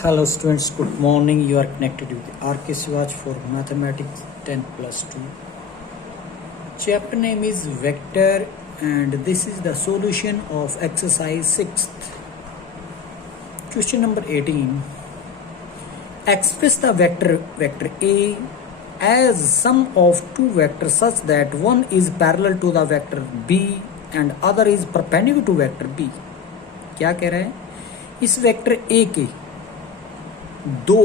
Hello students, good morning. You are connected with RK Swaj for Mathematics 10 plus 2. Chapter name is Vector and this is the solution of exercise 6th. Question number 18. Express the vector A as sum of two vectors such that one is parallel to the vector B and other is perpendicular to vector B. क्या कह रहा है? इस vector A के दो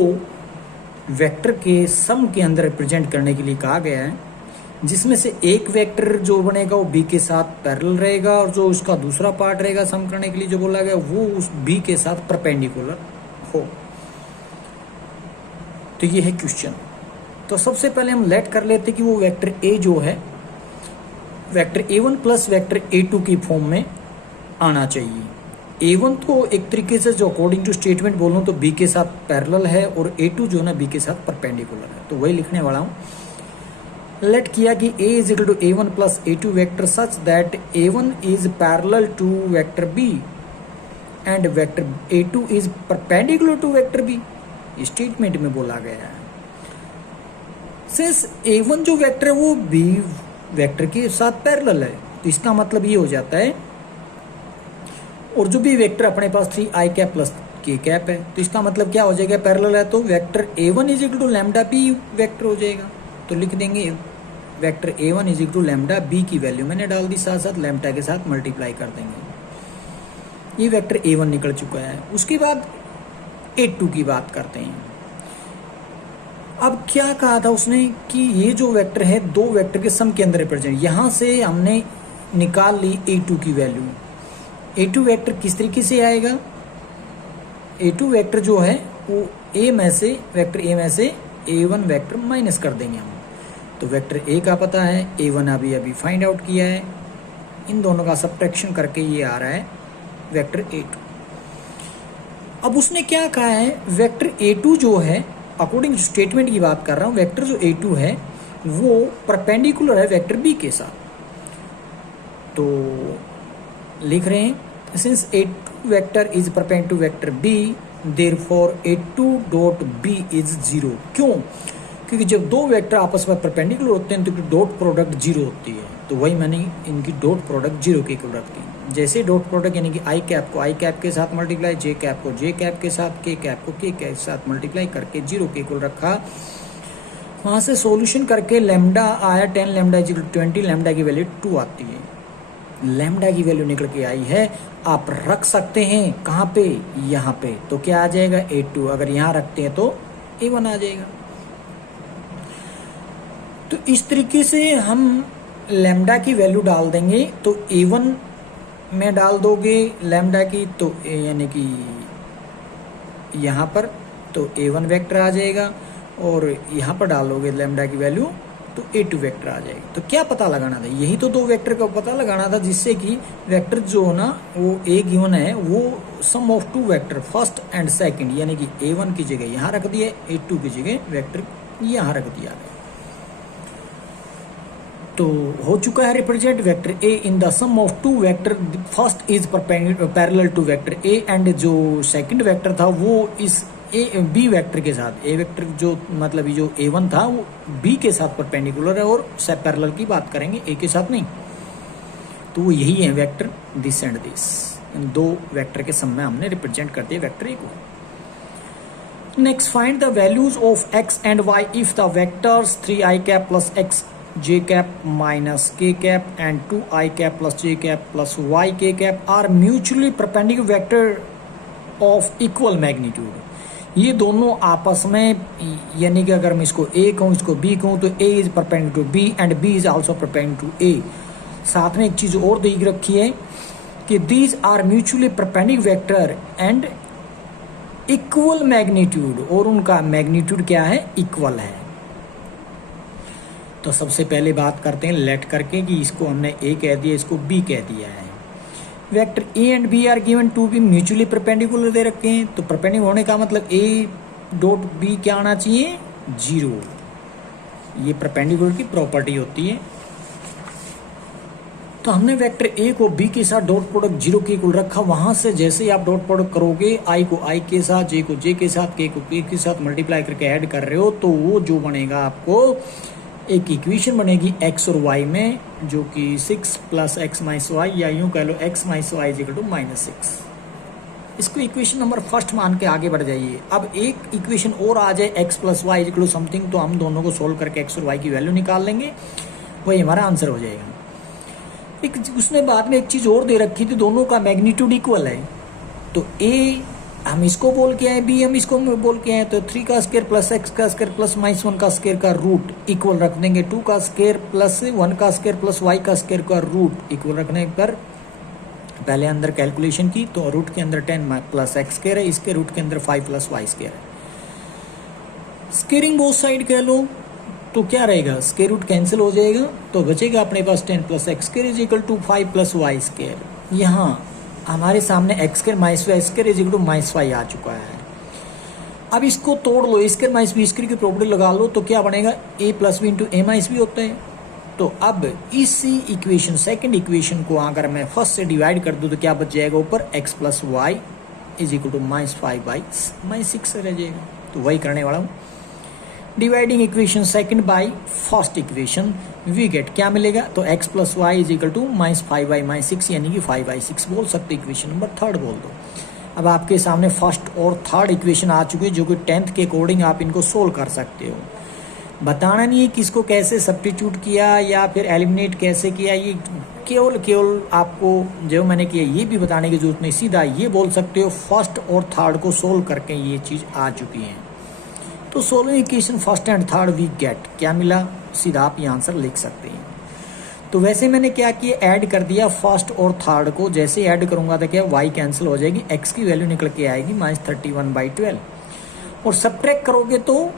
vector के सम के अंदर रिप्रेजेंट करने के लिए कहा गया है, जिसमें से एक वेक्टर जो बनेगा वो बी के साथ पैरेलल रहेगा और जो उसका दूसरा पार्ट रहेगा सम करने के लिए जो बोला गया वो उस बी के साथ परपेंडिकुलर हो। तो ये है क्वेश्चन। तो सबसे पहले हम लेट कर लेते कि वो वेक्टर ए जो है vector A1 plus vector A2 की फॉर्म में आना चाहिए। A1 तो एक तरीके से जो अकॉर्डिंग टू स्टेटमेंट बोलूँ तो B के साथ पैरेलल है और A2 जो है ना B के साथ परपेंडिकुलर है, तो वही लिखने वाला हूँ। लेट किया कि A is equal to A1 plus A2 vector such that A1 is parallel to vector B and vector A2 is perpendicular to vector B। Statement में बोला गया है सिंस A1 जो वेक्टर है वो B वेक्टर के साथ पैरेलल है, तो इसका मतलब ये हो जाता है, और जो भी वेक्टर अपने पास 3i कैप प्लस के कैप है, तो इसका मतलब क्या हो जाएगा, पैरेलल है तो vector A1 is equal to lambda B vector हो जाएगा। तो लिख देंगे vector A1 is equal to lambda B की वैल्यू मैंने डाल दी, साथ साथ लैम्डा के साथ मल्टीप्लाई कर देंगे। ये वेक्टर A1 निकल चुका है। उसके बाद A2 की बात करते हैं। अब क्या कहा था उसने कि ये जो वेक्टर है दो वेक्टर के सम के अंदर रिप्रेजेंट, यहां से हमने निकाल ली A2 की वैल्यू। A2 वेक्टर किस तरीके से आएगा, A2 वेक्टर जो है वो वेक्टर A में से A1 वेक्टर माइनस कर देंगे हम। तो वेक्टर A का पता है, A1 अभी फाइंड आउट किया है, इन दोनों का सब्ट्रैक्शन करके ये आ रहा है वेक्टर A2। अब उसने क्या कहा है, वेक्टर A2 जो है अकॉर्डिंग टू स्टेटमेंट की बात कर रहा हूँ, वेक्टर जो A2 है वो परपेंडिकुलर है वेक्टर B के साथ। तो लिख रहे हैं since A2 vector is perpendicular to vector B therefore A2 dot B is 0। क्यों? क्योंकि जब दो वेक्टर आपस में परपेंडिकुलर होते हैं तो डॉट प्रोडक्ट 0 होती है, तो वही मैंने इनकी डॉट प्रोडक्ट 0 के इक्वल रख दी। जैसे डॉट प्रोडक्ट यानी कि i कैप को i कैप के साथ मल्टीप्लाई, j कैप को j कैप के साथ, k कैप को k कैप के साथ मल्टीप्लाई करके 0 के इक्वल रखा। वहां से सॉल्यूशन करके लैम्डा आया 10 lambda is equal to 20, lambda की वैल्यू 2 आती है। लैम्डा की वैल्यू निकल के आई है, आप रख सकते हैं कहाँ पे, यहाँ पे, तो क्या आ जाएगा A2। अगर यहाँ रखते हैं तो A1 आ जाएगा। तो इस तरीके से हम लैम्डा की वैल्यू डाल देंगे, तो A1 में डाल दोगे लैम्डा की तो यानी कि यहाँ पर तो A1 वेक्टर आ जाएगा, और यहाँ पर डालोगे लैम्डा की वैल्यू तो A2 वेक्टर आ जाएगा। तो क्या पता लगाना था, यही तो दो वेक्टर का पता लगाना था, जिससे कि वेक्टर जो ना वो A गिवन है वो sum of two vector first and second, यानी कि A1 की जगह यहाँ रख दिया, A2 की जगह वेक्टर यहाँ रख दिया गया। तो हो चुका है represent vector A in the sum of two vector, first is parallel to vector A and जो सेकंड वेक्टर था वो इस B वेक्टर के साथ, A वेक्टर जो मतलब जो A1 था वो B के साथ परपेंडिकुलर है, और पैरेलल की बात करेंगे A के साथ नहीं। तो वो यही है वेक्टर दिस एंड दिस, इन दो वेक्टर के सम में हमने रिप्रेजेंट कर दिया वेक्टर A को। Next find the values of x and y if the vectors 3i cap plus x j cap minus k cap and 2i cap plus j cap plus y k cap are mutually perpendicular vector of equal magnitude. ये दोनों आपस में, यानी कि अगर मैं इसको A कहूँ इसको B कहूँ, तो A is perpendicular to B and B is also perpendicular to A। साथ में एक चीज और देख रखी है कि these are mutually perpendicular vector and equal magnitude, और उनका मैग्नीट्यूड क्या है, इक्वल है। तो सबसे पहले बात करते हैं लेट करके कि इसको हमने A कह दिया, इसको B कह दिया है। Vector A and B are given to be mutually perpendicular दे रखे हैं, तो परपेंडिकुलर होने का मतलब A डॉट B क्या आना चाहिए, 0। ये परपेंडिकुलर की प्रॉपर्टी होती है। तो हमने वेक्टर ए को बी के साथ डॉट प्रोडक्ट 0 के इक्वल रखा, वहां से जैसे ही आप डॉट प्रोडक्ट करोगे आई को आई के साथ, जे को जे के साथ, के को के के साथ मल्टीप्लाई करके ऐड कर रहे हो, तो वो जो बनेगा आपको एक इक्वेशन बनेगी एक्स और वाई में, जो कि 6 + x - y, या यूं कह लो x - y = -6। इसको इक्वेशन नंबर फर्स्ट मान के आगे बढ़ जाइए। अब एक इक्वेशन और आ जाए x + y = समथिंग, तो हम दोनों को सोल्व करके x और y की वैल्यू निकाल लेंगे, वही हमारा आंसर हो जाएगा। एक उसने बाद में एक चीज और दे रखी थी, दोनों का मैग्नीट्यूड इक्वल है, तो a हम इसको बोल के आए, b हम इसको बोल के आए, तो 3 का स्क्वायर + x का स्क्वायर + -1 का स्क्वायर का रूट इक्वल रख देंगे, 2 का स्क्वायर + 1 का स्क्वायर + y का स्क्वायर का रूट इक्वल रखने पर पहले अंदर कैलकुलेशन की, तो रूट के अंदर 10 + x स्क्वायर है, इसके रूट के अंदर 5 + y स्क्वायर है। स्क्वेयरिंग बोथ साइड कह लो तो क्या रहेगा, स्क्वायर रूट कैंसिल हो जाएगा, तो बचेगा अपने पास 10 + x स्क्वायर = 5 + y स्क्वायर। यहाँ हमारे सामने x स्क्वायर - y स्क्वायर = -5 आ चुका है। अब इसको तोड़ लो, स्क्वायर - b स्क्वायर की प्रॉपर्टी लगा लो, तो क्या बनेगा, a + b × a - b होता है। तो अब इसी इक्वेशन सेकंड इक्वेशन को अगर मैं फर्स्ट से डिवाइड कर दूं तो क्या बच जाएगा, ऊपर x + y = -5/6 रह जाएगा। तो वही करने वाला हूँ, dividing equation second by first equation, we get क्या मिलेगा, तो x + y = -5/6 यानी कि 5/6 बोल सकते, इक्वेशन नंबर थर्ड बोल दो। अब आपके सामने फर्स्ट और थर्ड इक्वेशन आ चुके हैं, जो कि 10th के अकॉर्डिंग आप इनको सोल्व कर सकते हो। बताना नहीं है किसको कैसे सब्स्टिट्यूट किया या फिर एलिमिनेट कैसे किया, ये केवल आपको जो मैंने किया ये भी बताने की जरूरत नहीं, सीधा ये बोल सकते हो फर्स्ट और थर्ड को सोल्व करके ये चीज़ आ चुकी है। तो solving equation first and third we get क्या मिला, सीधा आप ये आंसर लिख सकते हैं। तो वैसे मैंने क्या किया, ऐड कर दिया फर्स्ट और थर्ड को, जैसे ऐड करूंगा तो क्या y कैंसिल हो जाएगी, x की वैल्यू निकल के आएगी -31/12, और सब्ट्रैक्ट करोगे तो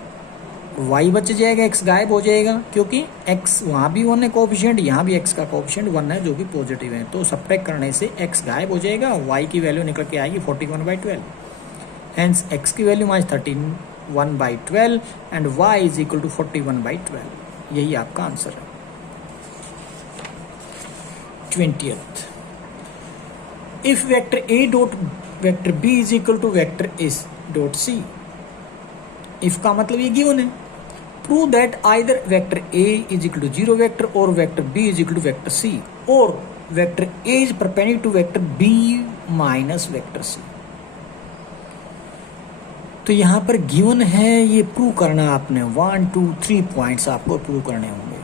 y बच जाएगा, x गायब हो जाएगा, क्योंकि x वहाँ भी 1 है कोएफिशिएंट, यहाँ भी x का कोएफिशिएंट 1 है जो कि पॉजिटिव है, तो सब्ट्रैक्ट करने से x गायब हो जाएगा, y की वैल्यू निकल के आएगी 41/12, हेंस x की वैल्यू -31/12 एंड y = 41/12, यही आपका आंसर है। 20th, if vector a dot vector b = vector a dot c, if का मतलब ये गिवन है, prove that either vector a = 0 vector और वेक्टर b = वेक्टर c, और vector a is perpendicular to vector b minus vector c। तो यहाँ पर given है, ये प्रूव करना आपने 1 2 3 पॉइंट्स आपको प्रूव करने होंगे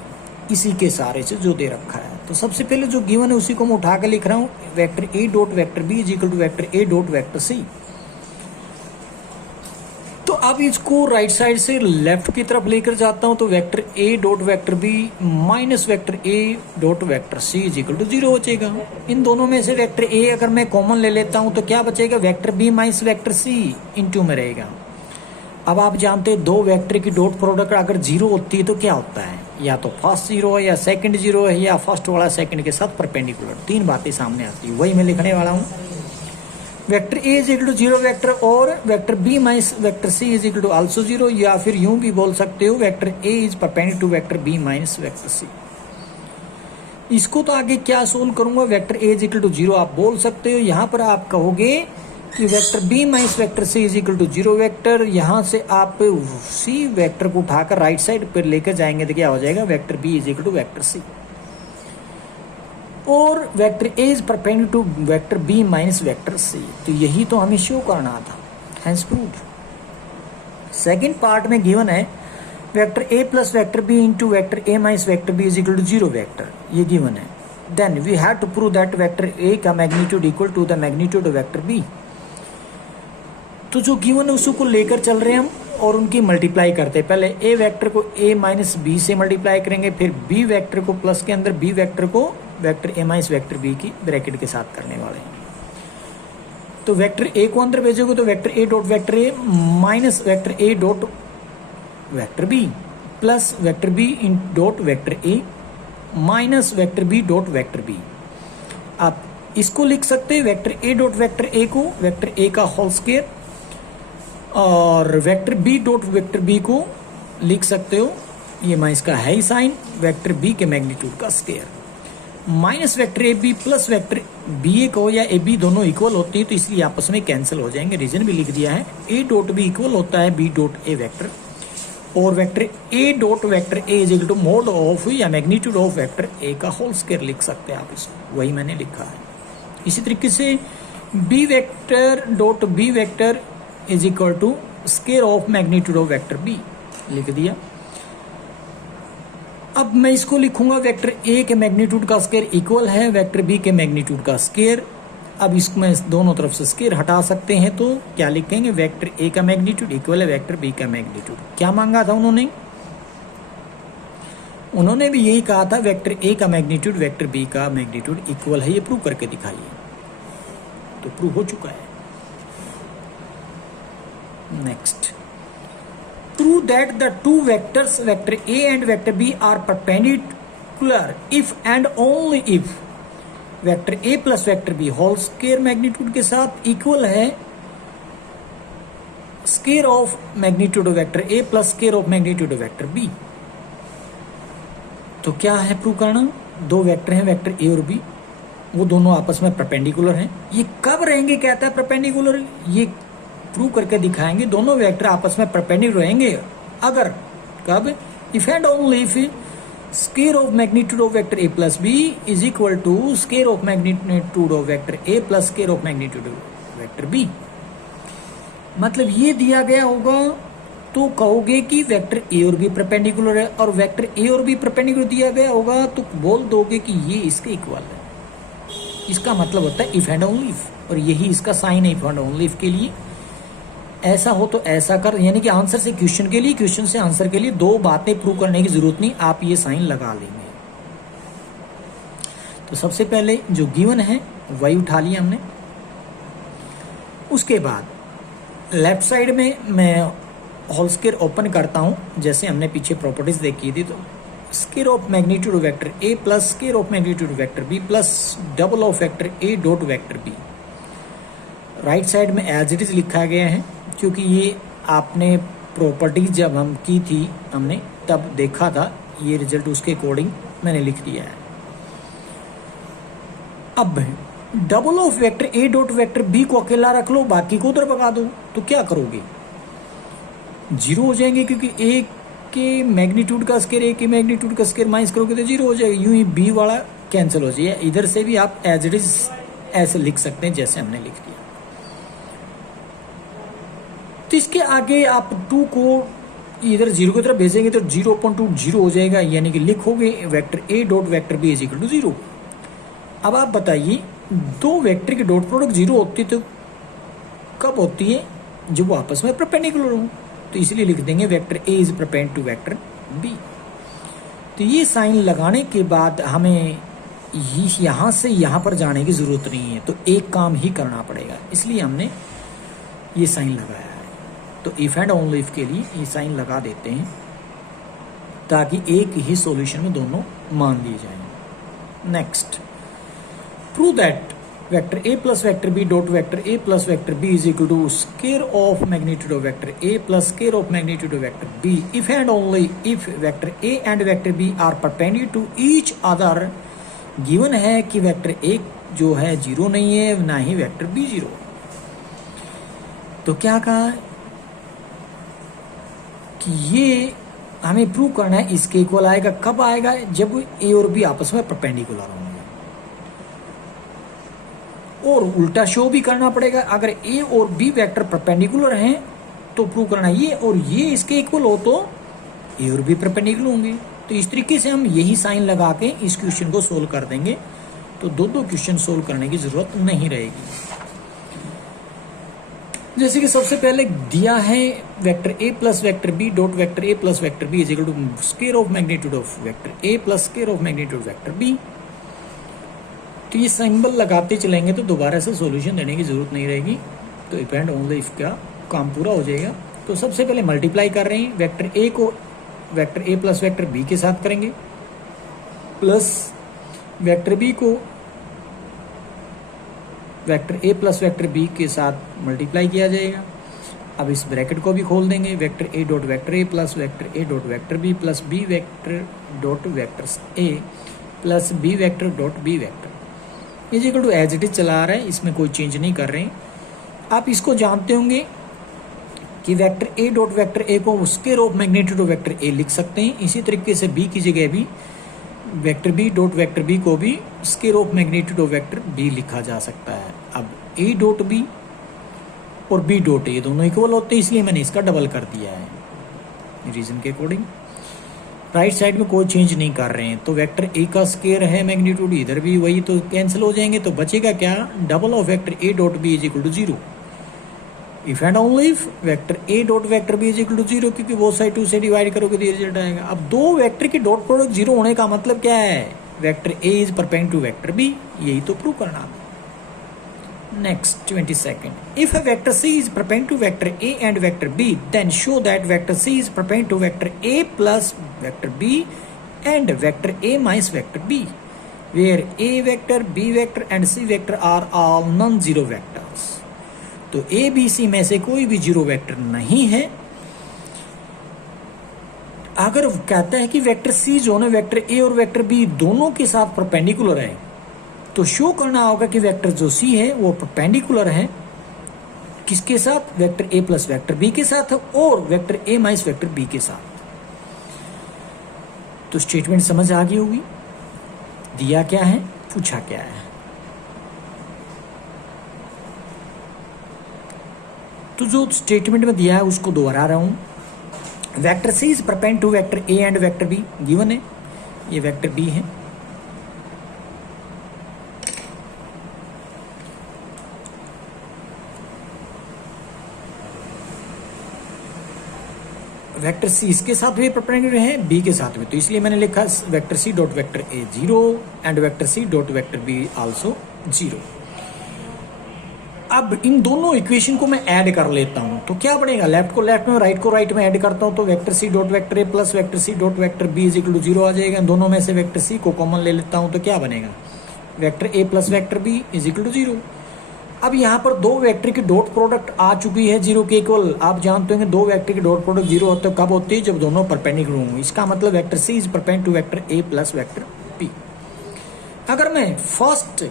इसी के सारे से जो दे रखा है। तो सबसे पहले जो गिवन है उसी को मैं उठा के लिख रहा हूँ, vector a dot vector b = vector a dot vector c। तो अब इसको राइट साइड से लेफ्ट की तरफ लेकर जाता हूं, तो vector a dot vector b minus vector a dot vector c = 0 हो जाएगा। इन दोनों में से वेक्टर a अगर मैं कॉमन ले लेता हूं तो क्या बचेगा, vector b minus vector c into में रहेगा। अब आप जानते हैं दो वेक्टर की डॉट प्रोडक्ट अगर 0 होती है तो क्या होता है, या तो फर्स्ट 0 है या सेकंड 0 है या फर्स्ट वाला सेकंड के साथ परपेंडिकुलर, तीन बातें सामने आती है, वही मैं लिखने वाला हूँ। वेक्टर a = 0 वेक्टर और vector b minus vector c = also 0, या फिर यूं भी बोल सकते हो vector a is perpendicular to vector b minus vector c। इसको तो आगे क्या सोल्व करूंगा, वेक्टर a = 0 आप बोल सकते हो, यहाँ पर आप कहोगे कि vector b minus vector c = 0 vector, यहाँ से आप c वेक्टर को उठाकर राइट साइड पर लेकर जाएंगे तो क्या हो जाएगा, वेक्टर b = वेक्टर c, और vector a is perpendicular to vector b minus vector c। तो यही तो हमें शो करना था, हेंस प्रूव्ड। सेकंड पार्ट में गिवन है vector a plus vector b into vector a minus vector b = 0 vector, ये गिवन है। Then we have to prove that vector a का magnitude equal to the magnitude of vector b। तो जो given है उसको लेकर चल रहे हैं हम और उनकी मल्टीप्लाई करते हैं। पहले a वेक्टर को a माइनस b से मल्टीप्लाई करेंगे, फिर b वेक्टर को प्लस के अंदर b वेक्टर को vector a minus vector b की ब्रैकेट के साथ करने वाले हैं। तो वेक्टर a को अंदर भेजोगे तो vector a dot vector a minus vector a dot vector b plus vector b in dot vector a minus vector b dot vector b। आप इसको लिख सकते हैं vector a dot vector a को वेक्टर a का whole square, और vector b dot vector b को लिख सकते हो, ये मैं इसका है ही साइन, वेक्टर b के मैग्नीट्यूड का square. Minus vector A B plus vector B ए को या ए बी दोनों इक्वल होती है, तो इसलिए आपस में कैंसिल हो जाएंगे। रीजन भी लिख दिया है, ए डॉट बी इक्वल होता है बी डॉट ए वेक्टर, और vector A dot vector A is equal to mode of या मैग्नीट्यूड ऑफ वेक्टर ए का होल स्क्वायर लिख सकते हैं आप इसको, वही मैंने लिखा है। इसी तरीके से B vector dot B vector is equal to square of magnitude of vector B लिख दिया। अब मैं इसको लिखूंगा वेक्टर ए के मैग्नीट्यूड का स्क्वायर इक्वल है वेक्टर बी के मैग्नीट्यूड का स्क्वायर। अब इसमें दोनों तरफ से स्क्वायर हटा सकते हैं, तो क्या लिखेंगे, वेक्टर ए का मैग्नीट्यूड इक्वल है वेक्टर बी का मैग्नीट्यूड। क्या मांगा था उन्होंने भी यही कहा था, वेक्टर ए का मैग्नीट्यूड वेक्टर बी का मैग्नीट्यूड इक्वल है, ये प्रूव करके दिखाइए। तो प्रूव हो चुका है। Next, prove that the two vectors vector A and vector B are perpendicular if and only if vector A plus vector B whole square magnitude के साथ इक्वल है square of magnitude of vector A plus square of magnitude of vector B। तो क्या है prove करना, दो vector हैं vector A और B, वो दोनों आपस में परपेंडिकुलर हैं। ये कब रहेंगे, कहता है परपेंडिकुलर, ये प्रूव करके दिखाएंगे। दोनों वेक्टर आपस में परपेंडिकुलर रहेंगे अगर, कब, if and only if square of magnitude of vector A plus B is equal to square of magnitude of vector A plus square of magnitude of vector B. मतलब ये दिया गया होगा तो कहोगे कि वेक्टर ए और बी परपेंडिकुलर है, और वेक्टर ए और बी परपेंडिकुलर दिया गया होगा तो बोल दोगे कि ये इसके इक्वल है। इसका मतलब होता है इफ एंड ओनली इफ, और यही इसका साइन है इफ एंड ओनली इफ के लिए। ऐसा हो तो ऐसा कर, यानी कि आंसर से क्वेश्चन के लिए, क्वेश्चन से आंसर के लिए दो बातें प्रूव करने की जरूरत नहीं, आप ये साइन लगा लेंगे। तो सबसे पहले जो गिवन है वही उठा लिया हमने। उसके बाद लेफ्ट साइड में मैं होल स्क्वायर ओपन करता हूं, जैसे हमने पीछे प्रॉपर्टीज देखी थी। तो square of magnitude of vector A plus square of magnitude of vector B plus double of vector A dot vector B. Right side में एज इट इज लिखा गया है, क्योंकि ये आपने प्रॉपर्टीज जब हम की थी हमने तब देखा था, ये रिजल्ट उसके अकॉर्डिंग मैंने लिख दिया है। अब double of vector A dot vector B को अकेला रख लो, बाकी को उधर भगा दो, तो क्या करोगे, जीरो हो जाएंगे, क्योंकि ए के मैग्नीट्यूड का स्क्वायर ए के मैग्नीट्यूड का स्क्वायर माइनस करोगे तो जीरो हो जाएगा। यूं ही बी वाला कैंसिल हो जाएगा। इधर से भी आप एज इट इज ऐसे लिख सकते हैं जैसे हमने लिख दिया। तो इसके आगे आप 2 को इधर जीरो की तरफ भेजेंगे तो 0.2 जीरो हो जाएगा, यानी कि लिखोगे vector A dot vector B is equal to 0। अब आप बताइए, दो वेक्टर की डॉट प्रोडक्ट जीरो होती है तो कब होती है, जब वो आपस में परपेंडिकुलर हो। तो इसलिए लिख देंगे vector A is perpend to vector B. तो ये साइन लगाने के बाद हमें यहां से यहां पर जाने की जरूरत नहीं है, तो एक काम ही करना पड़ेगा, इसलिए हमने ये साइन लगाया है। तो इफ एंड ओनली इफ के लिए ये साइन लगा देते हैं ताकि एक ही सॉल्यूशन में दोनों मान लिए जाएं। Next, prove that vector A plus vector B dot vector A plus vector B is equal to square of magnitude of vector A plus square of magnitude of vector B if and only if vector A and vector B are perpendicular to each other. Given है कि vector ए जो है zero नहीं है, ना ही vector B zero. तो क्या कहा कि ये हमें प्रूव करना है इसके इक्वल आएगा। कब आएगा, जब ए और बी आपस में परपेंडिकुलर होंगे। और उल्टा शो भी करना पड़ेगा, अगर ए और बी वेक्टर परपेंडिकुलर हैं तो प्रूव करना ये और ये इसके इक्वल हो तो ए और बी परपेंडिकुलर होंगे। तो इस तरीके से हम यही साइन लगा के इस क्वेश्चन को सोल्व कर देंगे, तो दो क्वेश्चन सोल्व करने की जरूरत नहीं रहेगी। जैसे कि सबसे पहले दिया है vector A plus vector B dot vector A plus vector B is equal to square of magnitude of vector A plus square of magnitude vector B. तो ये सिंबल लगाते चलेंगे तो दोबारा से सॉल्यूशन देने की जरूरत नहीं रहेगी, तो इफ एंड ओनली इफ का काम पूरा हो जाएगा। तो सबसे पहले मल्टीप्लाई कर रहे हैं, वेक्टर ए को vector A plus vector B के साथ करेंगे, प्लस वेक्टर बी को vector A plus vector B के साथ मल्टीप्लाई किया जाएगा। अब इस ब्रैकेट को भी खोल देंगे, vector A dot vector A plus vector A dot vector B plus B vector dot vector A plus B vector dot B vector is equal to as it is चला रहा है, इसमें कोई चेंज नहीं कर रहे हैं। आप इसको जानते होंगे कि vector A dot vector A को उसके ऑफ मैग्नीट्यूड ऑफ वेक्टर ए लिख सकते हैं। इसी तरीके से बी की जगह भी vector B dot vector B को भी square of magnitude of vector B लिखा जा सकता है। अब ए डॉट बी और बी डॉट ए दोनों इक्वल होते हैं, इसलिए मैंने इसका डबल कर दिया है रीजन के अकॉर्डिंग। राइट साइड में कोई चेंज नहीं कर रहे हैं, तो वेक्टर ए का स्केयर है मैग्नीट्यूड, इधर भी वही, तो कैंसिल हो जाएंगे। तो बचेगा क्या, double of vector A dot B is equal to 0। If and only if vector A dot vector B is equal to 0, क्योंकि वो साइड 2 से डिवाइड करोगे तो ये रिजल्ट आएगा। अब दो वेक्टर की डॉट प्रोडक्ट 0 होने का मतलब क्या है, vector A is perpendicular to vector B, यही तो प्रूव करना है। Next 22nd. If a vector C is perpendicular to vector A and vector B, then show that vector C is perpendicular to vector A plus vector B and vector A minus vector B, where A vector, B vector and C vector are all non-zero vectors. तो A, B, C में से कोई भी zero vector नहीं है। अगर कहता है कि वेक्टर C जो है वेक्टर A और वेक्टर B दोनों के साथ परपेंडिकुलर है, तो शो करना होगा कि वेक्टर जो सी है वो परपेंडिकुलर है किसके साथ, vector A plus vector B के साथ और vector A minus vector B के साथ। तो स्टेटमेंट समझ आ गई होगी, दिया क्या है, पूछा क्या है। तो जो स्टेटमेंट में दिया है उसको दोहरा रहा हूं। Vector C is perpendicular to vector A and vector B, given है, ये वेक्टर बी है। वेक्टर सी इसके साथ भी परपेंडिकुलर है, बी के साथ भी, तो इसलिए मैंने लिखा vector C dot vector A 0 and vector C dot vector B also 0। अब इन दोनों इक्वेशन को मैं ऐड कर लेता हूं, तो क्या बनेगा, लेफ्ट को लेफ्ट में राइट को राइट में ऐड करता हूं, तो vector C dot vector A plus vector C dot vector B is equal to 0 आ जाएगा। दोनों में से वेक्टर सी को कॉमन ले लेता हूं, तो क्या बनेगा, vector A plus vector B is equal to 0। अब यहाँ पर दो वेक्टर की डॉट प्रोडक्ट आ चुकी है 0 के इक्वल। आप जानते होंगे दो वेक्टर की डॉट प्रोडक्ट 0 होते हैं, कब होती है, जब दोनों परपेंडिकुलर होंगे। इसका मतलब vector C is perpendicular to vector A plus vector B. अगर मैं फर्स्ट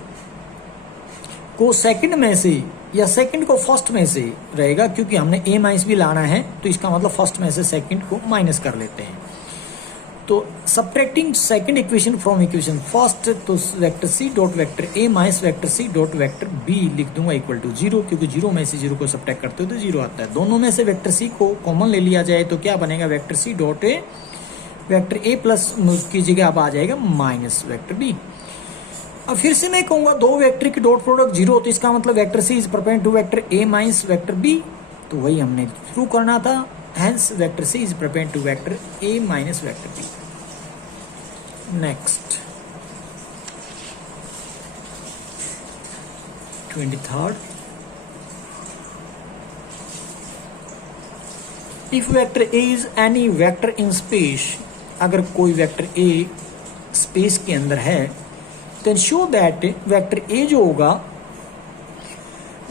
को सेकंड में से या सेकंड को फर्स्ट में से रहेगा, क्योंकि हमने ए माइनस बी लाना है, तो इसका मतलब फर्स्ट में से सेकंड को माइनस कर लेते हैं। तो subtracting second equation from equation first, तो vector C dot vector A minus vector C dot vector B लिख दूंगा इक्वल टू 0, क्योंकि 0 में से 0 को सब्ट्रैक्ट करते हो तो 0 आता है। दोनों में से वेक्टर सी को कॉमन ले लिया जाए तो क्या बनेगा, vector C dot A vector A plus की जगह अब आ जाएगा माइनस वेक्टर बी। अब फिर से मैं कहूंगा दो वेक्टर की डॉट प्रोडक्ट 0, तो इसका मतलब vector C is perpendicular to vector A minus vector B, तो वही हमने प्रूव करना था। Hence vector C is perpendicular to vector A minus vector B. Next 23rd. If vector A is any vector in space, अगर कोई vector A space के अंदर है, then show that vector A जो होगा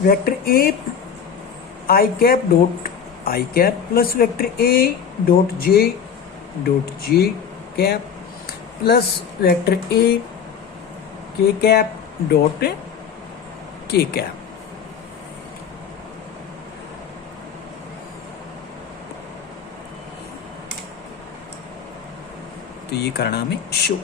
vector A I cap dot I cap plus vector A dot J cap plus vector ए के cap dot k cap. तो ये करना हमें शो।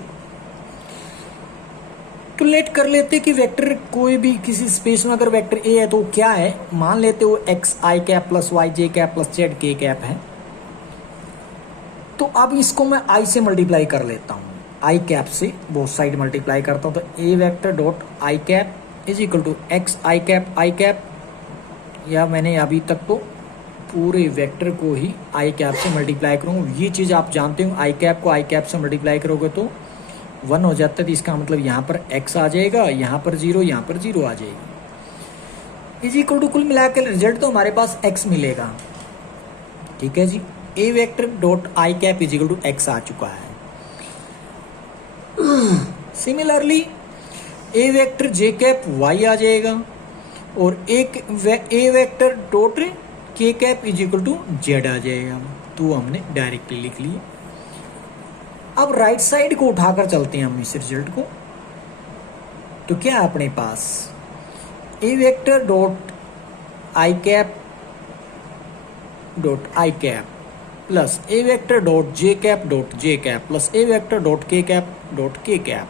तो लेट कर लेते कि वेक्टर कोई भी किसी स्पेस में अगर वेक्टर ए है तो क्या है, मान लेते हो x i cap plus Y J cap plus Z के कैप है। तो अब इसको मैं आई से मल्टीप्लाई कर लेता हूं, आई कैप से बोथ साइड मल्टीप्लाई करता हूं, तो A vector dot i cap is equal to x i cap, या मैंने अभी तक तो पूरे वेक्टर को ही आई कैप से मल्टीप्लाई करूंगा। ये चीज़ आप जानते हो, आई कैप को आई कैप से मल्टीप्लाई करोगे तो 1 हो जाता है, तो इसका मतलब यहाँ पर x आ जाएगा, यहाँ पर 0, यहाँ पर 0 आ जाएगी। इज इक्वल टू कुल मिलाकर रिजल्ट तो हमारे पास x मिलेगा। ठीक है जी, A vector dot i cap is equal to x आ चुका है। Similarly A vector j cap y आ जाएगा और एक A vector dot k cap is equal to z आ जाएगा। तो हमने डायरेक्टली लिख लिया। अब राइट साइड को उठाकर चलते हैं हम इस रिजल्ट को, तो क्या है अपने पास A vector dot i cap plus A vector dot j cap plus A vector dot k cap.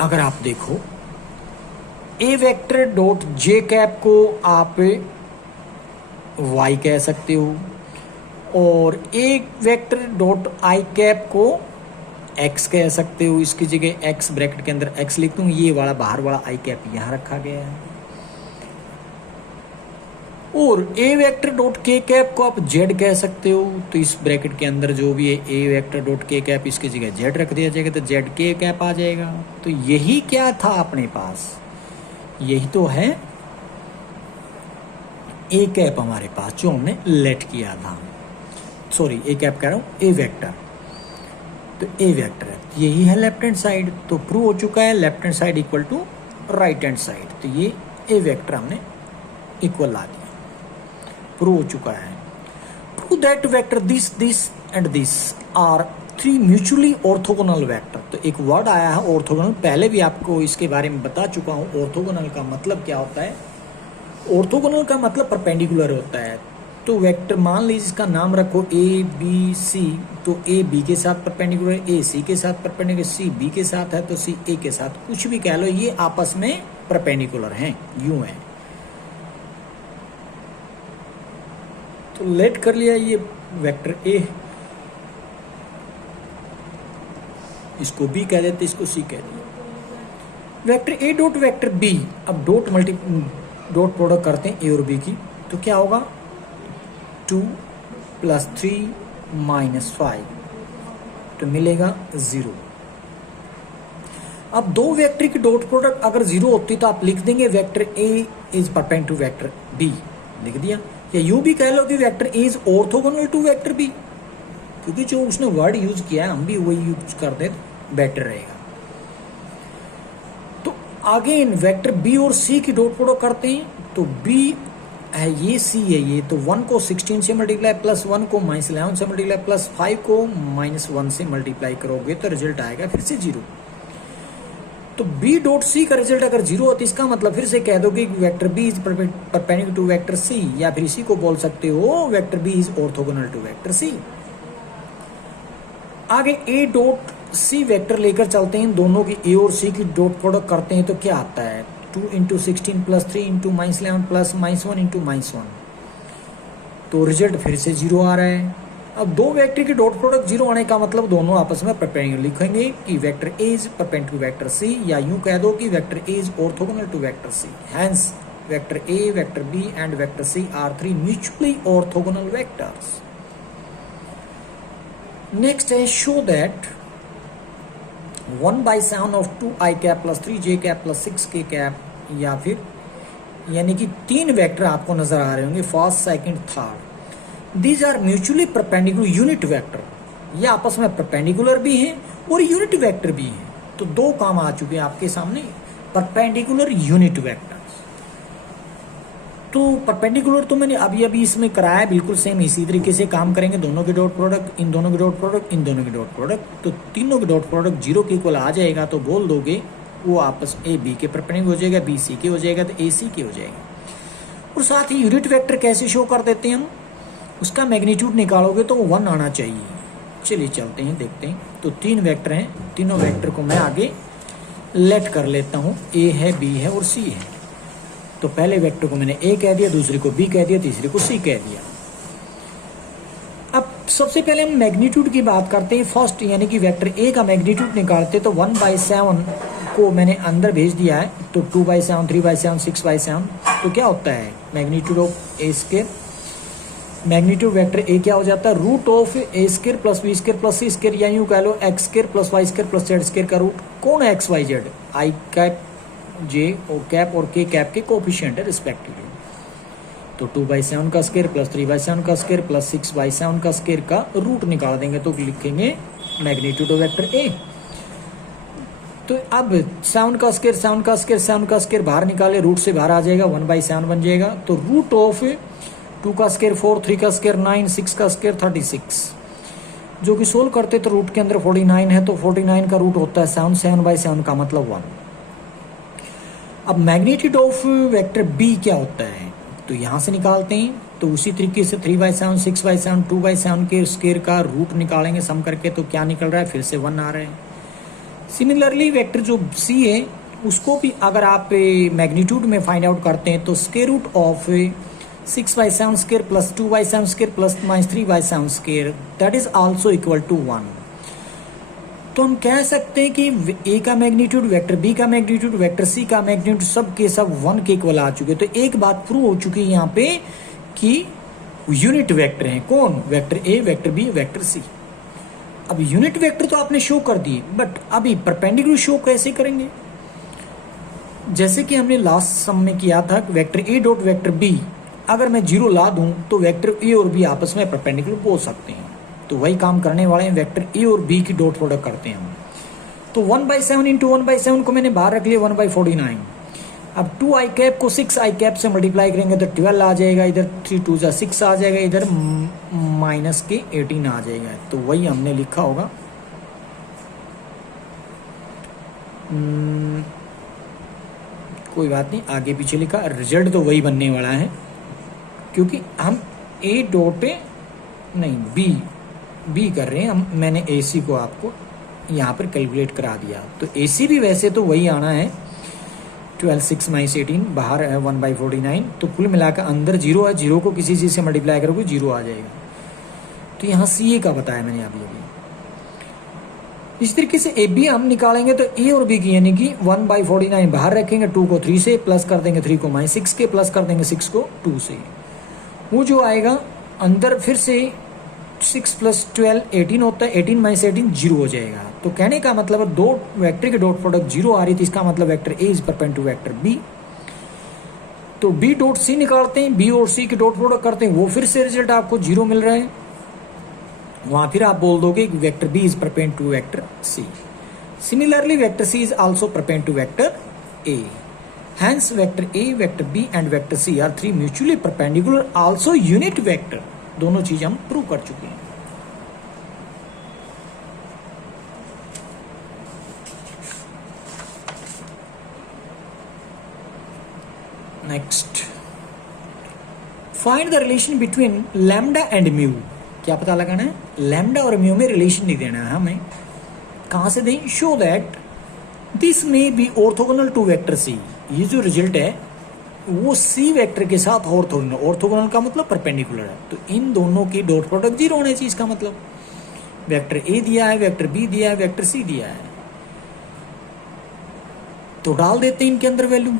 अगर आप देखो A vector dot j cap को आप y कह सकते हो और A vector dot i cap को x कह सकते हो। इसकी जगह x ब्रैकेट के अंदर x लिख दूं, ये वाला बाहर वाला आई कैप यहां रखा गया है। और A vector dot k cap को आप z कह सकते हो, तो इस ब्रैकेट के अंदर जो भी है ए वेक्टर डॉट के कैप इसकी जगह z रख दिया जाएगा, तो z के कैप आ जाएगा। तो यही क्या था अपने पास, यही तो है ए कैप हमारे पास जो हमने लेट किया था। सॉरी ए कैप कह रहा हूं, ए वेक्टर, तो ए वेक्टर है, यही है लेफ्ट हैंड साइड। तो प्रूव हो चुका है left hand side equal to right hand side, तो ये ए वेक्टर हमने इक्वल ला दिया, प्रूव हो चुका है। Prove that vector this and this are 3 mutually orthogonal vector. तो एक वर्ड आया है ऑर्थोगोनल, पहले भी आपको इसके बारे में बता चुका हूं। ऑर्थोगोनल का मतलब क्या होता है, ऑर्थोगोनल का मतलब परपेंडिकुलर होता है। तो वेक्टर मान लीजिए इसका नाम रखो ए बी सी, तो ए बी के साथ परपेंडिकुलर, ए सी के साथ परपेंडिकुलर, सी बी के साथ है तो सी ए के साथ, कुछ भी कह लो, ये आपस में परपेंडिकुलर हैं, यूं है। तो लेट कर लिया ये वेक्टर ए, इसको बी कह देते, इसको सी कह दिया। Vector A dot vector B, अब डॉट प्रोडक्ट करते हैं ए और बी की, तो क्या होगा 2 + 3 - 5, तो मिलेगा 0। अब दो वेक्टर की डॉट प्रोडक्ट अगर 0 होती तो आप लिख देंगे vector A is perpendicular to vector B, लिख दिया। या यू भी कह लो कि vector A is orthogonal to vector B, क्योंकि जो उसने वर्ड यूज किया है हम भी वही यूज कर दे, बेटर रहेगा। तो आगे इन वेक्टर बी और सी की डॉट प्रोडक्ट करते हैं, तो बी है ये, सी है ये, तो 1 को 16 से मल्टीप्लाई प्लस 1 को -11 से मल्टीप्लाई प्लस 5 को -1 से मल्टीप्लाई करोगे तो रिजल्ट आएगा फिर से 0। तो बी डॉट सी का रिजल्ट अगर 0 हो तो इसका मतलब फिर से कह दोगे कि vector B is perpendicular to vector C, या फिर इसी को बोल सकते हो vector B is orthogonal to vector C. आगे ए डॉट सी वेक्टर लेकर चलते हैं, दोनों की ए और सी की डॉट प्रोडक्ट करते हैं, तो क्या आता है 2 × 16 + 3 × -11 + -1 × -1, तो रिजल्ट फिर से 0 आ रहा है। अब दो वेक्टर की डॉट प्रोडक्ट 0 आने का मतलब दोनों आपस में परपेंडिकुलर लिखेंगे कि vector A is perpendicular to vector C, या यूं कह दो कि vector A is orthogonal to vector C. Hence vector A, vector B and vector C are 3 mutually orthogonal vectors. Next है show that 1/7 of 2i cap + 3j cap + 6k cap, या फिर यानी कि 3 वेक्टर आपको नजर आ रहे होंगे, first second third. These are mutually perpendicular unit vector, ये आपस में परपेंडिकुलर भी हैं और यूनिट वेक्टर भी हैं। तो दो काम आ चुके हैं आपके सामने, परपेंडिकुलर यूनिट वेक्टर्स। तो परपेंडिकुलर तो मैंने अभी इसमें कराया, बिल्कुल सेम इसी तरीके से काम करेंगे। दोनों के डॉट प्रोडक्ट, इन दोनों के डॉट प्रोडक्ट, इन दोनों के डॉट प्रोडक्ट, तो तीनों के डॉट प्रोडक्ट 0 के इक्वल आ जाएगा, तो बोल दोगे वो आपस ए बी के परपेंडिकुलर हो जाएगा, बी सी के हो जाएगा, तो ए सी के हो जाएगा। और साथ ही यूनिट वेक्टर कैसे शो कर देते हैं हम, उसका मैग्नीट्यूड निकालोगे तो 1 आना चाहिए। चलिए चलते हैं, देखते हैं। तो 3 वेक्टर हैं, तीनों वेक्टर को मैं आगे लेट कर लेता हूँ, ए है, बी है और सी है। तो पहले वेक्टर को मैंने ए कह दिया, दूसरे को बी कह दिया, तीसरे को सी कह दिया। अब सबसे पहले हम मैग्नीट्यूड की बात करते हैं। फर्स्ट यानी कि वेक्टर ए का मैग्नीट्यूड निकालते, तो 1/7 को मैंने अंदर भेज दिया है, तो 2/7, 3/7, 6/7, तो क्या होता है magnitude of A square. Magnitude vector A क्या हो जाता है, root of A square + B square + C square, या यूं कह लो x square + y square + z square का रूट। कौन है x y z, I cap, J और कैप और के कैप के कोफिशिएंट है रिस्पेक्टिवली। तो 2/7 का स्क्वायर + 3/7 का स्क्वायर + 6/7 का स्क्वायर का रूट निकाल देंगे, तो लिखेंगे मैग्नीट्यूड ऑफ वेक्टर ए। तो अब 7 का स्क्वायर, 7 का स्क्वायर, 7 का स्क्वायर बाहर निकाले, रूट से बाहर आ जाएगा, 1/7 बन जाएगा। तो रूट ऑफ 2 का स्क्वायर 4, 3 का स्क्वायर 9, 6 का स्क्वायर 36, जो कि सोल्व करते तो रूट के अंदर 49 है, तो 49 का रूट होता है 7, 7/7 का मतलब 1। अब मैग्नीट्यूड ऑफ वेक्टर बी क्या होता है, तो यहाँ से निकालते हैं। तो उसी तरीके से 3/7, 6/7, 2/7 के स्क्वायर का रूट निकालेंगे सम करके, तो क्या निकल रहा है, फिर से 1 आ रहा है। सिमिलरली वेक्टर जो सी है उसको भी अगर आप मैग्नीट्यूड में फाइंड आउट करते हैं तो square root of 6/7 square plus 2/7 square plus -3/7 square that is also equal to 1। तो हम कह सकते हैं कि ए का मैग्नीट्यूड, वेक्टर बी का मैग्नीट्यूड, वेक्टर सी का मैग्नीट्यूड सब के सब 1 के इक्वल आ चुके। तो एक बात प्रूव हो चुकी है यहाँ पे कि यूनिट वेक्टर हैं। कौन? Vector A, vector B, vector C. अब यूनिट वेक्टर तो आपने शो कर दिए, बट अभी परपेंडिकुलर शो कैसे करेंगे? जैसे कि हमने लास्ट सम में किया था, vector A dot vector B अगर मैं 0 ला दूं तो वेक्टर ए और बी आपस में परपेंडिकुलर बोल सकते हैं। तो वही काम करने वाले हैं, वेक्टर ए और बी की डॉट प्रोडक्ट करते हैं हम। तो 1/7 इंटू 1/7 को मैंने बाहर रख लिया 1/49। अब 2i कैप को 6i कैप से मल्टीप्लाई करेंगे तो 12 आ जाएगा, इधर 3 2 6 आ जाएगा, इधर माइनस के 18 आ जाएगा। तो वही हमने लिखा होगा। कोई बात नहीं, आगे पीछे लिखा, रिजल्ट तो वही बनने वाला है, क्योंकि हम ए डॉट नहीं बी कर रहे हैं हम। मैंने ए सी को आपको यहाँ पर कैलकुलेट करा दिया। तो ए सी भी वैसे तो वही आना है, 12 6 - 18 बाहर है 1/49। तो कुल मिलाकर अंदर 0 है, 0 को किसी चीज़ से मल्टीप्लाई करोगे 0 आ जाएगा। तो यहाँ सी ए का बताया मैंने अभी। इस तरीके से ए बी हम निकालेंगे तो ए और बी की यानी कि 1/49 बाहर रखेंगे, 2 को 3 से प्लस कर देंगे, 3 को -6 के प्लस कर देंगे, 6 को 2 से। वो जो आएगा अंदर फिर से 6 + 12 18 होता है, 18 - 18 0 हो जाएगा। तो कहने का मतलब दो वेक्टर के डॉट प्रोडक्ट 0 आ रही थी, इसका मतलब vector A is perpendicular to vector B. तो बी डॉट सी निकालते हैं, बी और सी के डॉट प्रोडक्ट करते हैं, वो फिर से रिजल्ट आपको 0 मिल रहा है। वहां फिर आप बोल दोगे कि vector B is perpendicular to vector C. Similarly vector C is also perpendicular to vector A. Hence, vector A, vector B and vector C are 3 mutually perpendicular, also unit vector. दोनों चीज हम प्रूव कर चुके हैं। Next, find the relation between lambda and mu. क्या पता लगाना है? लैम्डा और म्यू में रिलेशन नहीं देना है हमें। कहां से दें? शो दैट दिस में B orthogonal to vector C. ये जो रिजल्ट है वो सी वेक्टर के साथ ऑर्थोगोनल, ऑर्थोगोनल का मतलब परपेंडिकुलर है। तो इन दोनों की डॉट प्रोडक्ट 0 होने चाहिए। इसका मतलब वेक्टर ए दिया है, वेक्टर बी दिया है, वेक्टर सी दिया है, तो डाल देते हैं इनके अंदर वैल्यू।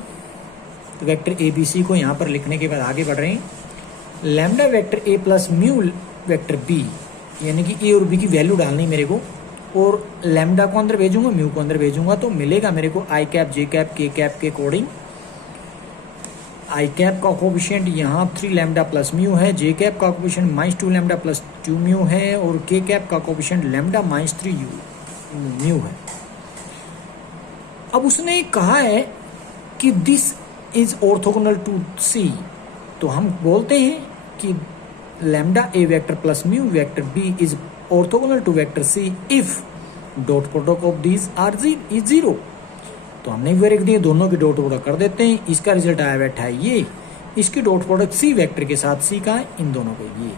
तो वेक्टर ए बी सी को यहां पर लिखने के बाद आगे बढ़ रहे हैं। Lambda vector A plus mu vector B, यानी कि ए और बी की वैल्यू डालनी मेरे को, और लैम्डा को अंदर भेजूंगा, म्यू को अंदर भेजूंगा, तो मिलेगा मेरे को आई कैप जे कैप के कैप के अकॉर्डिंग। आई कैप का कोफिशिएंट यहाँ 3 लैम्डा प्लस म्यू है, जे कैप का कोफिशिएंट -2 लैम्डा प्लस 2 म्यू है, और के कैप का कोफिशिएंट लैम्डा -3 म्यू है। अब उसने कहा है कि this is orthogonal to C, तो हम बोलते हैं कि lambda A vector plus mu vector B is orthogonal to vector C if dot product of this are is 0। तो हमने भी रख दिए, दोनों की डॉट प्रोडक्ट कर देते हैं। इसका रिजल्ट आया बैठा है ये, इसकी डॉट प्रोडक्ट सी वेक्टर के साथ, सी का है इन दोनों को ये।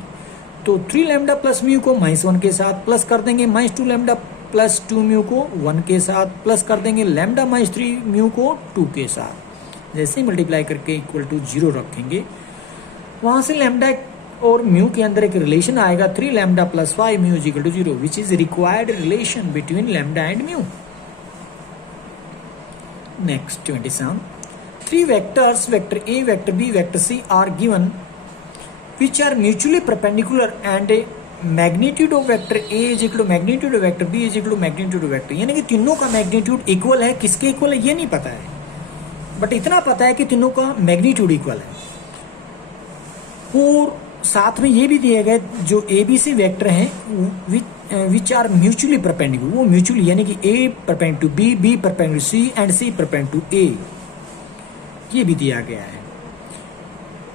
तो 3 लैम्डा प्लस म्यू को -1 के साथ प्लस कर देंगे, -2 लैम्डा प्लस 2 म्यू को 1 के साथ प्लस कर देंगे, लैम्डा -3 म्यू को 2 के साथ। जैसे ही मल्टीप्लाई करके इक्वल टू 0 रखेंगे, वहां से लैम्डा और म्यू के अंदर एक रिलेशन आएगा, 3 lambda plus 5 mu is equal to 0, which is required relation between lambda and mu. Next 27, 3 vectors vector A, vector B, vector C are given which are mutually perpendicular and a magnitude of vector A is equal to magnitude of vector B is equal to magnitude of vector, यानी कि तीनों का magnitude equal है। किसके equal है ये नहीं पता है, बट इतना पता है कि तीनों का मैग्नीट्यूड इक्वल है। और साथ में ये भी दिए गए जो ए बी सी वेक्टर हैं विच आर म्यूचुअली परपेंडिकुलर, वो म्यूचुअली यानी कि A perpendicular to B, B perpendicular C and C perpendicular to A, ये भी दिया गया है।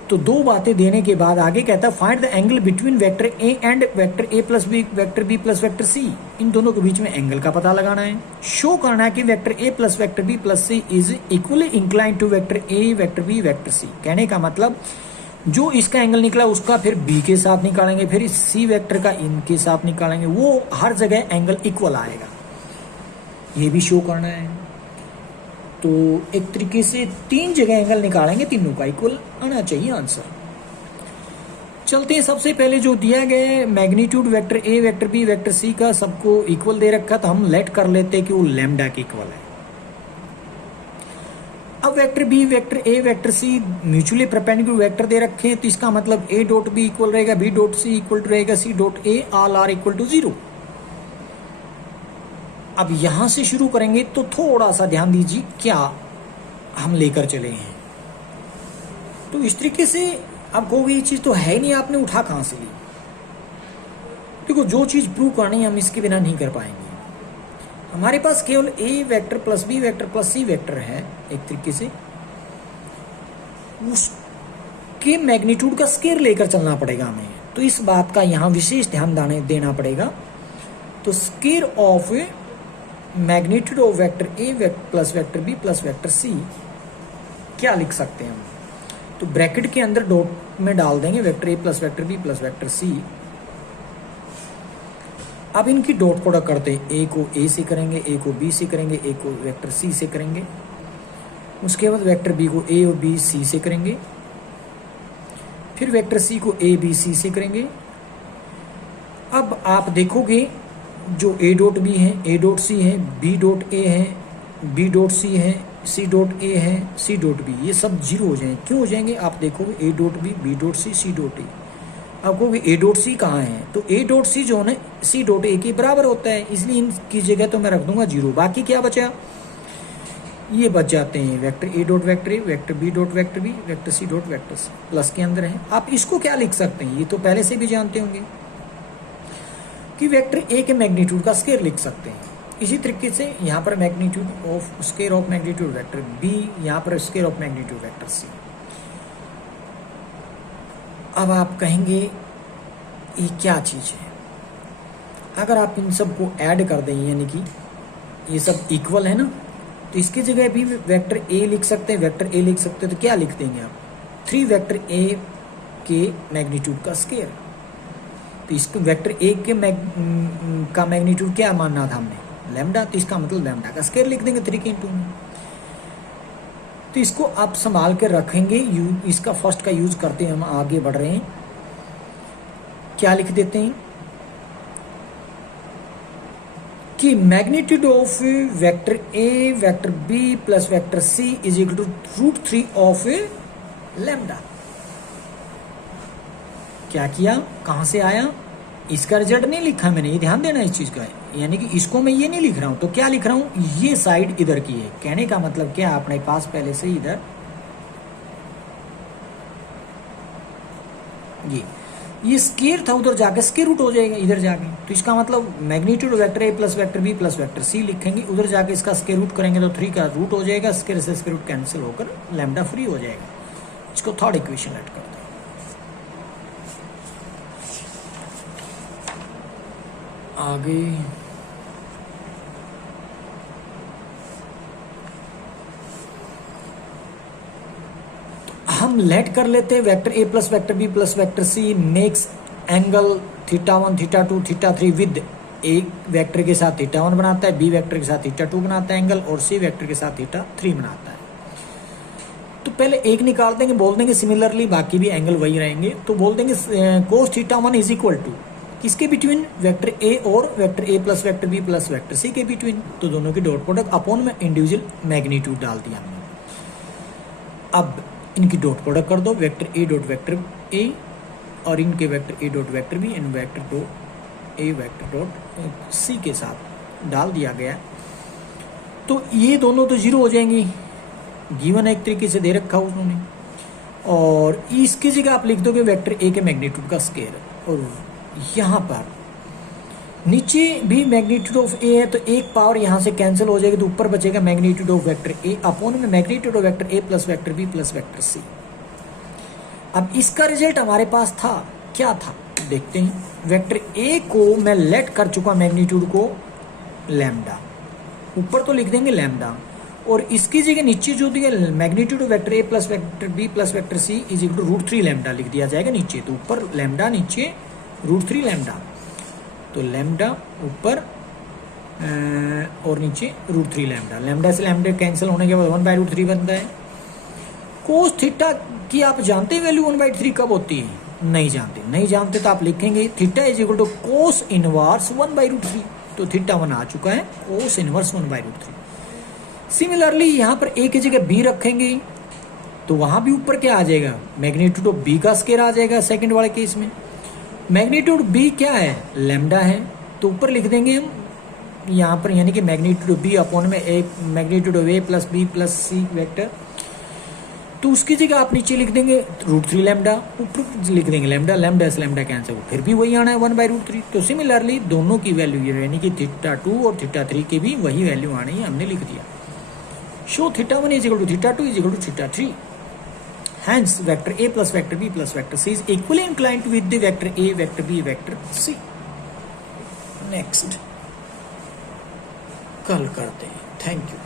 तो दो बातें देने के बाद आगे कहता है find the angle between vector A and vector A plus B vector B plus vector C. इन दोनों के बीच में एंगल का पता लगाना है। शो करना है कि vector A plus vector B plus C is equally inclined to vector A vector B vector C. कहने का मतलब जो इसका एंगल निकला उसका फिर बी के साथ निकालेंगे, फिर इस सी वेक्टर का इनके साथ निकालेंगे, वो हर जगह एंगल इक्वल आएगा, ये भी शो करना है। तो एक तरीके से तीन जगह एंगल निकालेंगे, तीनों का इक्वल आना चाहिए आंसर। चलते हैं, सबसे पहले जो दिया गया है magnitude vector A vector B vector C का सबको इक्वल दे रखा, तो हम लेट कर लेते हैं कि वो लैम्डा के इक्वल है। अब vector B vector A vector C mutually perpendicular vector दे रखे हैं, तो इसका मतलब ए डॉट बी इक्वल रहेगा, बी डॉट सी इक्वल रहेगा C dot A, all are equal to 0। अब यहां से शुरू करेंगे तो थोड़ा सा ध्यान दीजिए क्या हम लेकर चले हैं। तो इस तरीके से आप कहोगे ये चीज तो है ही नहीं, आपने उठा कहां से ली। देखो जो चीज प्रूव करनी है हम इसके बिना नहीं कर पाएंगे। हमारे पास केवल A vector plus B vector plus C vector है, एक तरीके से उसके मैग्नीट्यूड का स्केयर लेकर चलना पड़ेगा हमें, तो इस बात का यहां विशेष ध्यान देना पड़ेगा। तो square of magnitude of vector A plus vector B plus vector C क्या लिख सकते हैं हम, तो ब्रैकेट के अंदर डॉट में डाल देंगे vector A plus vector B plus vector C. अब इनकी डॉट प्रोडक्ट करते हैं, ए को ए से करेंगे, ए को बी से करेंगे, ए को वेक्टर सी से करेंगे, उसके बाद वेक्टर बी को ए और बी सी से करेंगे, फिर वेक्टर सी को ए बी सी से करेंगे। अब आप देखोगे जो ए डॉट बी है, ए डॉट सी है, बी डॉट ए है, बी डॉट सी है, सी डॉट ए है, सी डॉट बी, ये सब 0 हो जाएंगे। क्यों हो जाएंगे आप देखोगे, A dot B dot C dot A. अब कहोगे ए डॉट सी कहाँ है, तो ए डॉट सी जो है सी डॉट ए के बराबर होता है, इसलिए इनकी जगह तो मैं रख दूंगा 0। बाकी क्या बचा, ये बच जाते हैं vector A dot vector A, vector B dot vector B, vector C dot vector C, plus के अंदर है। आप इसको क्या लिख सकते हैं, ये तो पहले से भी जानते होंगे कि वेक्टर ए के मैग्नीट्यूड का स्केयर लिख सकते हैं। इसी तरीके से यहाँ पर magnitude of square of magnitude vector B, यहाँ पर square of magnitude vector C. अब आप कहेंगे ये क्या चीज है, अगर आप इन सब को ऐड कर दें, यानी कि ये सब इक्वल है ना, तो इसकी जगह भी वेक्टर ए लिख सकते हैं, वेक्टर ए लिख सकते हैं, तो क्या लिख देंगे आप, 3 वेक्टर ए के मैग्नीट्यूड का स्केयर। तो इसको वेक्टर ए के का मैग्नीट्यूड क्या मानना था हमने, लैम्डा, तो इसका मतलब लैम्डा का स्केयर लिख देंगे 3 के इंटू में। तो इसको आप संभाल कर रखेंगे, इसका फर्स्ट का यूज करते हैं, हम आगे बढ़ रहे हैं। क्या लिख देते हैं कि magnitude of vector A vector B plus vector C is equal to √3 of lambda. क्या किया, कहां से आया, इसका रिजल्ट नहीं लिखा मैंने, ये ध्यान देना इस चीज का, यानी कि इसको मैं ये नहीं लिख रहा हूं, तो क्या लिख रहा हूं, ये साइड इधर की है। कहने का मतलब क्या, अपने पास पहले से इधर ये स्केयर था, उधर जाके स्केयर रूट हो जाएगा इधर जाके, तो इसका मतलब magnitude vector A plus vector B plus vector C लिखेंगे, उधर जाके इसका स्केयर रूट करेंगे तो 3 का रूट हो जाएगा, स्केयर से स्केयर रूट कैंसिल होकर लैम्डा फ्री हो जाएगा। इसको थर्ड इक्वेशन ऐड करते हैं। आगे हम लेट कर लेते हैं vector A plus vector B plus vector C makes angle θ1 θ2 θ3 with A vector के साथ θ1 बनाता है, बी वेक्टर के साथ θ2 बनाता है एंगल, और सी वेक्टर के साथ θ3 बनाता है। तो पहले एक निकाल देंगे, बोल देंगे सिमिलरली बाकी भी एंगल वही रहेंगे, तो बोल देंगे cos θ1 इज इक्वल टू किसके बिटवीन, वेक्टर ए और vector A plus vector B plus vector C के बिटवीन, तो दोनों की डॉट प्रोडक्ट अपॉन में इंडिविजुअल मैग्नीट्यूड डाल दिया हमने। अब इनकी डॉट प्रोडक्ट कर दो, vector A dot vector A और इनके vector A dot vector B इन vector dot A vector dot C के साथ डाल दिया गया, तो ये दोनों तो 0 हो जाएंगी, गिवन एक तरीके से दे रखा उन्होंने, और इसकी जगह आप लिख दोगे वेक्टर ए के मैग्नीट्यूड का स्केयर, और यहाँ पर नीचे भी मैग्नीट्यूड ऑफ ए है, तो एक पावर यहाँ से कैंसिल हो जाएगी, तो ऊपर बचेगा magnitude of vector A upon में magnitude of vector A plus vector B plus vector C. अब इसका रिजल्ट हमारे पास था, क्या था देखते हैं। वेक्टर ए को मैं लेट कर चुका मैग्नीट्यूड को लैम्डा, ऊपर तो लिख देंगे लैम्डा, और इसकी जगह नीचे जो दिया magnitude vector A plus vector B plus vector C is equal to √3 lambda लिख दिया जाएगा नीचे। तो ऊपर लैम्डा, नीचे √3 लैम्डा, तो लैम्डा ऊपर और नीचे √3 लैम्डा। लैम्डा से लैम्डा कैंसिल होने के बाद 1/√3 बनता है। कोस थीटा की आप जानते हैं वैल्यू 1/3 कब होती है? नहीं जानते, नहीं जानते तो आप लिखेंगे theta is equal to cos inverse 1/√3। तो थीटा 1 आ चुका है, कोस इनवर्स 1/√3। सिमिलरली यहाँ पर ए की जगह बी रखेंगे तो वहां भी ऊपर क्या आ जाएगा, मैग्नीट्यूड ऑफ बी का स्केयर आ जाएगा। सेकंड वाले केस में मैग्नीट्यूड बी क्या है, लैम्डा है, तो ऊपर लिख देंगे हम यहाँ पर, यानी कि मैग्नीट्यूड बी अपॉन में A magnitude of A plus B plus C vector. तो उसकी जगह आप नीचे लिख देंगे √3 लैम्डा, ऊपर लिख देंगे लैम्डा, लैम्डा से लैम्डा कैंसिल हो, फिर भी वही आना है 1/√3। तो सिमिलरली दोनों की वैल्यू यानी कि θ2 और θ3 की भी वही वैल्यू आनी है, हमने लिख दिया। Show θ1 is equal to θ2 is equal to θ3। Hence, vector A plus vector B plus vector C is equally inclined with the vector A, vector B, vector C. Next, कल करते हैं। Thank you.